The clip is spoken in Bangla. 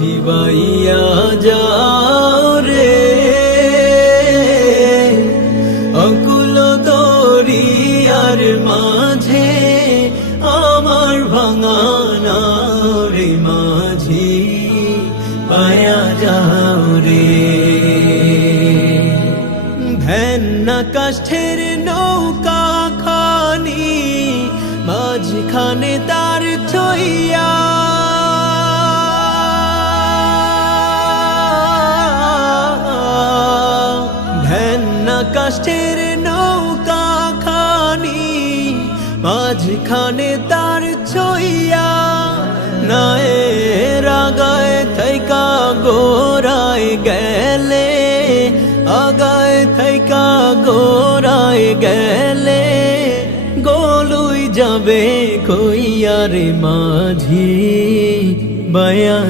জিবাইয়া যাও রে অকুল দরিয়ার মাঝে আমার ভাঙা নাওরে মাঝি পায়া যাও রে ভেন্না কাষ্ঠের নৌকা খানি মাঝখানে তার ছইয়া ভেন্না কাষ্ঠের নৌকা খানি মাঝখানে তার ছইয়া নায়ে রাগায় থাইকা গোরায় গেলে আগায় থাইকা গোরায় গেলে গোলুই যাবে কইয়ারে মাঝি বায়া